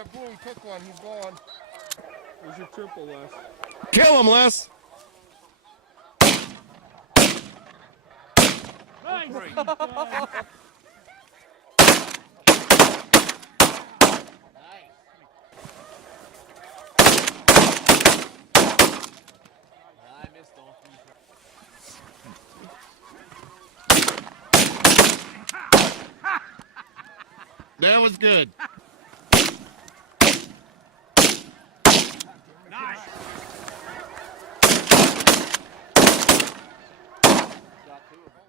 That boom took one. He's gone. There's your triple, Les. Kill him, Les. Nice. I missed all three. That was good. Nice. Got two of them.